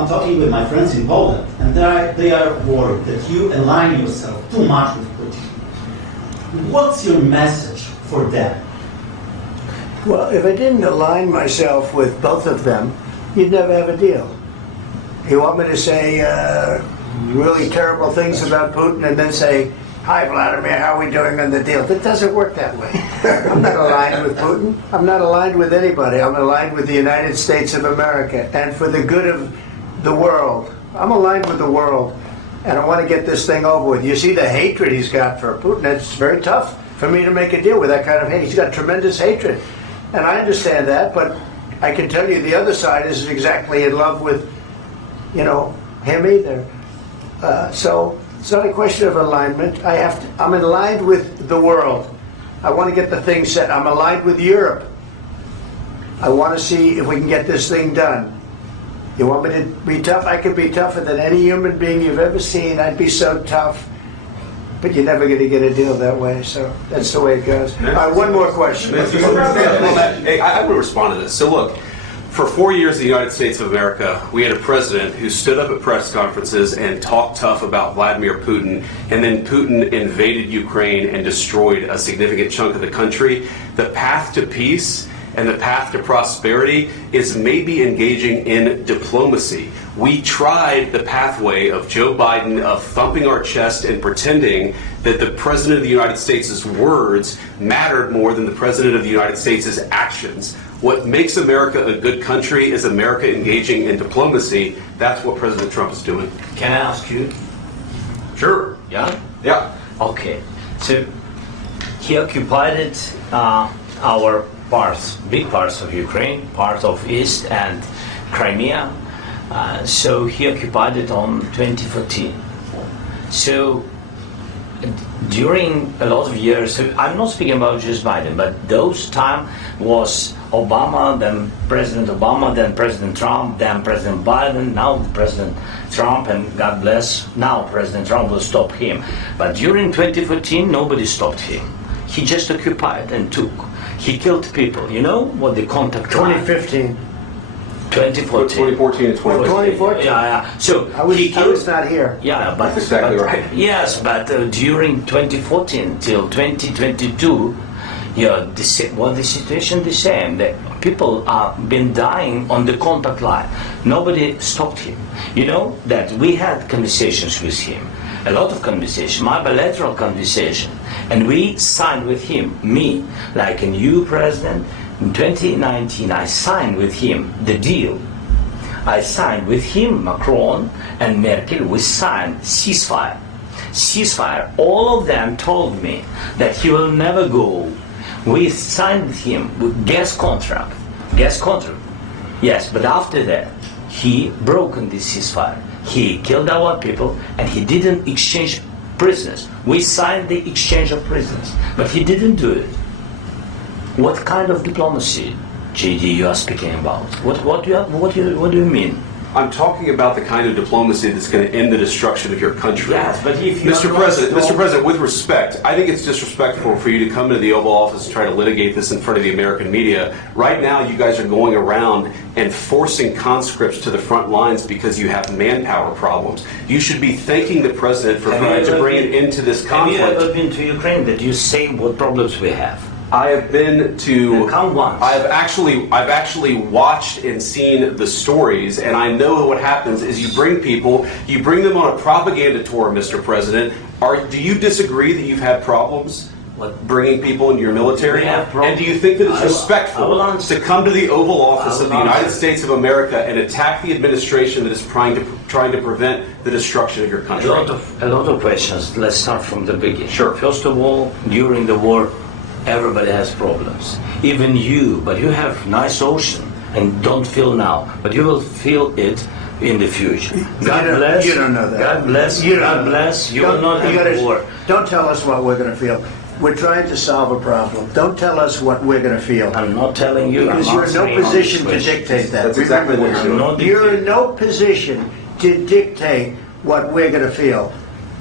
I'm talking with my friends in Poland, and they are worried that you align yourself too much with Putin. What's your message for them? Well, if I didn't align myself with both of them, you'd never have a deal. You want me to say really terrible things about Putin and then say, "Hi, Vladimir, how are we doing on the deal?" That doesn't work that way. I'm not aligned with Putin. I'm not aligned with anybody. I'm aligned with the United States of America and for the good of the world. I'm aligned with the world, and I want to get this thing over with. You see the hatred he's got for Putin. It's very tough for me to make a deal with that kind of hate. He's got tremendous hatred, and I understand that, but I can tell you the other side isn't exactly in love with, him either. So it's not a question of alignment. I'm aligned with the world. I want to get the thing set. I'm aligned with Europe. I want to see if we can get this thing done. You want me to be tough? I could be tougher than any human being you've ever seen. I'd be so tough. But you're never going to get a deal that way, so that's the way it goes. One more question. Hey, I would respond to this. So look, for 4 years in the United States of America, we had a president who stood up at press conferences and talked tough about Vladimir Putin, and then Putin invaded Ukraine and destroyed a significant chunk of the country. The path to peace and the path to prosperity is maybe engaging in diplomacy. We tried the pathway of Joe Biden of thumping our chest and pretending that the President of the United States' words mattered more than the President of the United States' actions. What makes America a good country is America engaging in diplomacy. That's what President Trump is doing. Can I ask you? Sure. Yeah? Yeah. Okay. So he occupied our parts, big parts of Ukraine, part of East and Crimea. So he occupied it on 2014. So during a lot of years, so I'm not speaking about just Biden, but those time was Obama, then President Obama, then President Trump, then President Biden, now President Trump, and God bless, now President Trump will stop him. But during 2014, nobody stopped him. He just occupied and took. He killed people. You know what the contact 2015. 2014 2014. and 2014. 2014? Yeah. So I was not here. Yeah, but That's exactly but, right. Yes, but during 2014 till 2022, the situation the same. The people are been dying on the contact line. Nobody stopped him. You know that we had conversations with him, a lot of conversation, my bilateral conversation, and we signed with him, me, like a new president. In 2019, I signed with him the deal. I signed with him, Macron and Merkel, we signed ceasefire. Ceasefire, all of them told me that he will never go. We signed with him with gas contract. Yes, but after that, he broken this ceasefire. He killed our people and he didn't exchange prisoners. We signed the exchange of prisoners, but he didn't do it. What kind of diplomacy, JD, you are speaking about? What do you mean? I'm talking about the kind of diplomacy that's going to end the destruction of your country. Yes, but if you Mr. President, with respect, I think it's disrespectful for you to come into the Oval Office and try to litigate this in front of the American media. Right now, you guys are going around and forcing conscripts to the front lines because you have manpower problems. You should be thanking the President for trying to bring it into this conflict. Have you ever been to Ukraine that you say what problems we have? I have been to. Come once. I've actually watched and seen the stories, and I know what happens is you bring them on a propaganda tour, Mr. President. Do you disagree that you've had problems bringing people into your military? And do you think that it's respectful to come to the Oval Office of the United States of America and attack the administration that is trying to prevent the destruction of your country? A lot of questions. Let's start from the beginning. Sure. First of all, during the war, everybody has problems. Even you, but you have nice ocean and don't feel now, but you will feel it in the future. God bless. You don't know that. God bless. God bless. You will not have war. Don't tell us what we're going to feel. We're trying to solve a problem. Don't tell us what we're going to feel. I'm not telling you. Because you're in no position to dictate that. That's exactly what you're doing. You're in no position to dictate what we're going to feel.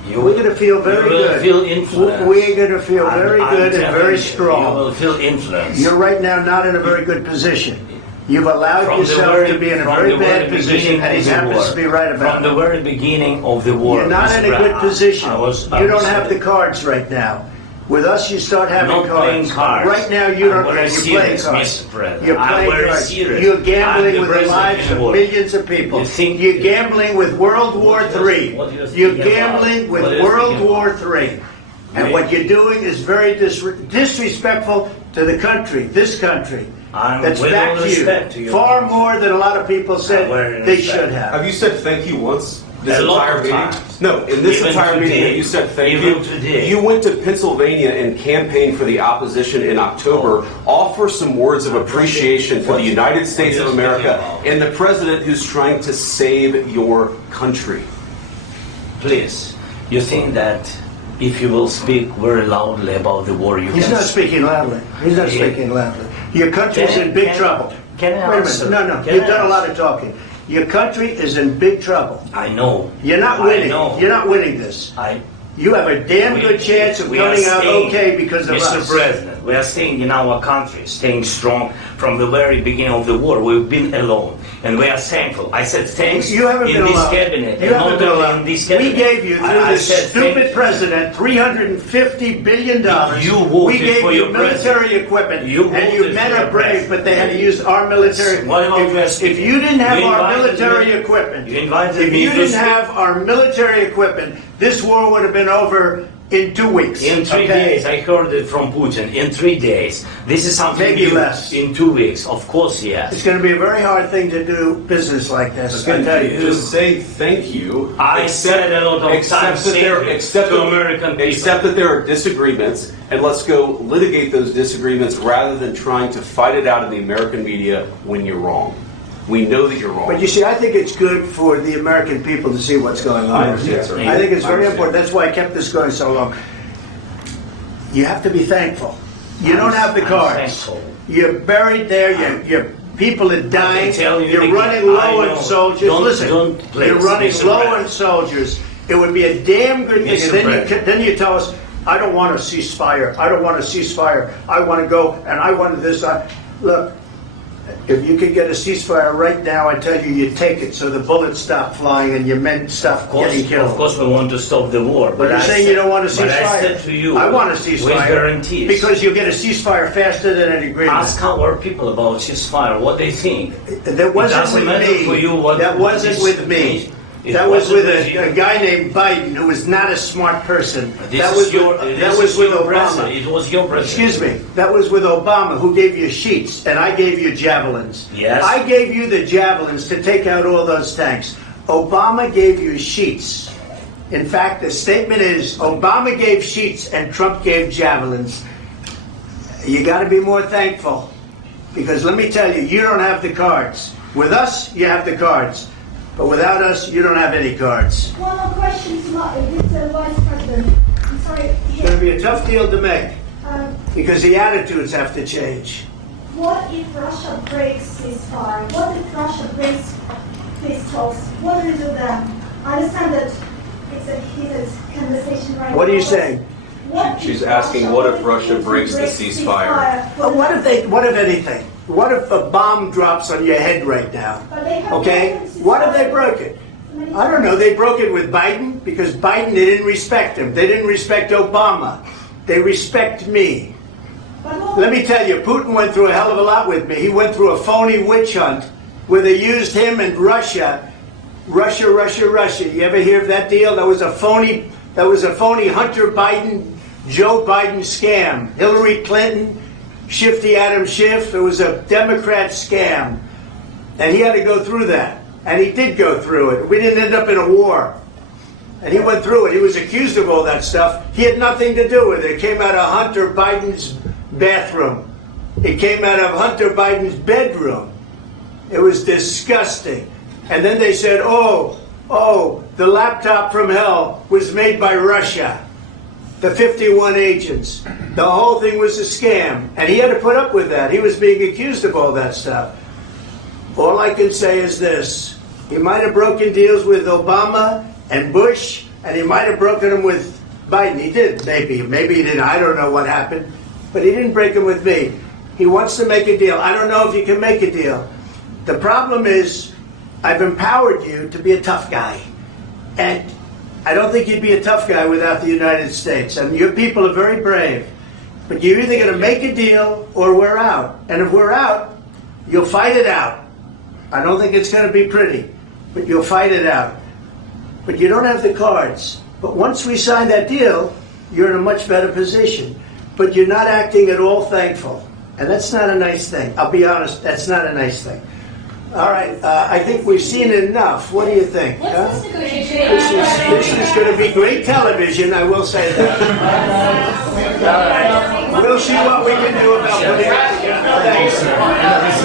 We're going to feel very good. You will feel influence. We're going to feel very good and very strong. You will feel influence. You're right now not in a very good position. You've allowed yourself to be in a very bad position, and he happens to be right about From it. the very beginning of the war. You're not in a good position. I You don't was- have the cards right now. With us, you start having Not playing cards. Right now, you I'm don't. very You're playing serious, cards. Mr. President. You're I'm playing very cards. serious. You're I'm gambling the with the president lives in of war. millions of people. You think- You're gambling with World War What do you- III. what do you think You're about? gambling with What do you World think War about? III. And Me? what you're doing is very disrespectful to the country, this country. I'm That's with back all to respect to you. your Far country. more than a lot of people said very they respect. should have. Have you said thank you once this A lot entire of meeting? times. No, in this Even entire meeting, today. have you said thank Even you? today. You went to Pennsylvania and campaigned for the opposition in October. Offer some words of appreciation for the United States of What are you America speaking about? and the president who's trying to save your country. Please, you think that if you will speak very loudly about the war, you He's can... not speaking loudly. He's not Yeah. speaking loudly. Your country's Can I- in big can- trouble. can I Wait a answer? minute. No. Can You've I done a lot answer? of talking. Your country is in big trouble. I know. You're not I winning. know. You're not winning this. You have a damn We- good chance of we are coming out staying- okay because of Mr. us. President, we are staying in our country, staying strong from the very beginning of the war. We've been alone, and we are thankful. I said thanks You haven't in been this alone. cabinet, You and haven't not been only alone. in this We cabinet. gave you, through I this said stupid thank- president, $350 billion. You voted We gave for you your military president. equipment. You and you voted men for are your brave, president. but they had to use our military. What about you If you didn't have You our invited military me- equipment, you invited if me you to didn't speak- have our military equipment, this war would have been over in 2 weeks. In 3 okay? days, I heard it from Putin. In 3 days, this is something Maybe new. less. In 2 weeks, of course, yes. It's going to be a very hard thing to do business like this. I tell you. Just say thank you. I said a lot of Except times that there, thank you except to that- American people. except that there are disagreements, and let's go litigate those disagreements rather than trying to fight it out in the American media when you're wrong. We know that you're wrong. But you see, I think it's good for the American people to see what's going on. I understand, sir. I think it's I very understand. important. That's why I kept this going so long. You have to be thankful. You don't have the I'm cards. thankful. You're buried there. Your people are dying. tell you You're again, running low I on know. soldiers. Don't- Listen, don't play you're running Mr. low President. on soldiers. It would be a damn good thing. Mr. And President. then you tell us, I don't want a ceasefire. I don't want a ceasefire. I want to go and I want this. Look, if you could get a ceasefire right now, I tell you, you take it so the bullets stop flying and your men stop getting killed. Of course, we want to stop the war. But you're saying you don't want a ceasefire. But I said to you, I want a with ceasefire. guarantees. Because you'll get a ceasefire faster than an agreement. Ask our people about ceasefire, what they think. That wasn't doesn't with matter me. for you what That wasn't this with me. means. It That was wasn't with with you. a guy named Biden who was not a smart person. This That is was your, with, this that was is with your president. Obama. It was your president. Excuse me. That was with Obama, who gave you sheets, and I gave you javelins. Yes. I gave you the javelins to take out all those tanks. Obama gave you sheets. In fact, the statement is Obama gave sheets and Trump gave javelins. You got to be more thankful, because let me tell you, you don't have the cards. With us, you have the cards. But without us, you don't have any cards. One more question to Mr. Vice President. I'm sorry. It's going to be a tough deal to make, Um, because the attitudes have to change. what if Russia breaks ceasefire? What if Russia breaks peace talks? What do we do then? I understand that it's a heated conversation right now. What are you saying? What if She's asking, what if Russia Putin breaks the ceasefire? What if anything? What if a bomb drops on your head right now? But they have Okay? broken ceasefire. What if they broke it? I don't know. They broke it with Biden because Biden, they didn't respect him. They didn't respect Obama. They respect me. But what- Let me tell you, Putin went through a hell of a lot with me. He went through a phony witch hunt where they used him and Russia. Russia. You ever hear of that deal? That was a phony Hunter Biden, Joe Biden scam. Hillary Clinton, Shifty Adam Schiff. It was a Democrat scam. And he had to go through that. And he did go through it. We didn't end up in a war. And he went through it. He was accused of all that stuff. He had nothing to do with it. It came out of Hunter Biden's bathroom. It came out of Hunter Biden's bedroom. It was disgusting. And then they said, oh, the laptop from hell was made by Russia. The 51 agents. The whole thing was a scam. And he had to put up with that. He was being accused of all that stuff. All I can say is this. He might have broken deals with Obama and Bush, and he might have broken them with Biden. He did, maybe. Maybe he didn't. I don't know what happened. But he didn't break them with me. He wants to make a deal. I don't know if he can make a deal. The problem is, I've empowered you to be a tough guy. And I don't think you'd be a tough guy without the United States. And your people are very brave. But you're either going to make a deal or we're out. And if we're out, you'll fight it out. I don't think it's going to be pretty, but you'll fight it out. But you don't have the cards. But once we sign that deal, you're in a much better position. But you're not acting at all thankful. And that's not a nice thing. I'll be honest, that's not a nice thing. All right, I think we've seen enough. What do you think? Huh? This is going to be great television, I will say that. All right. We'll see what we can do about putting it together. Thanks.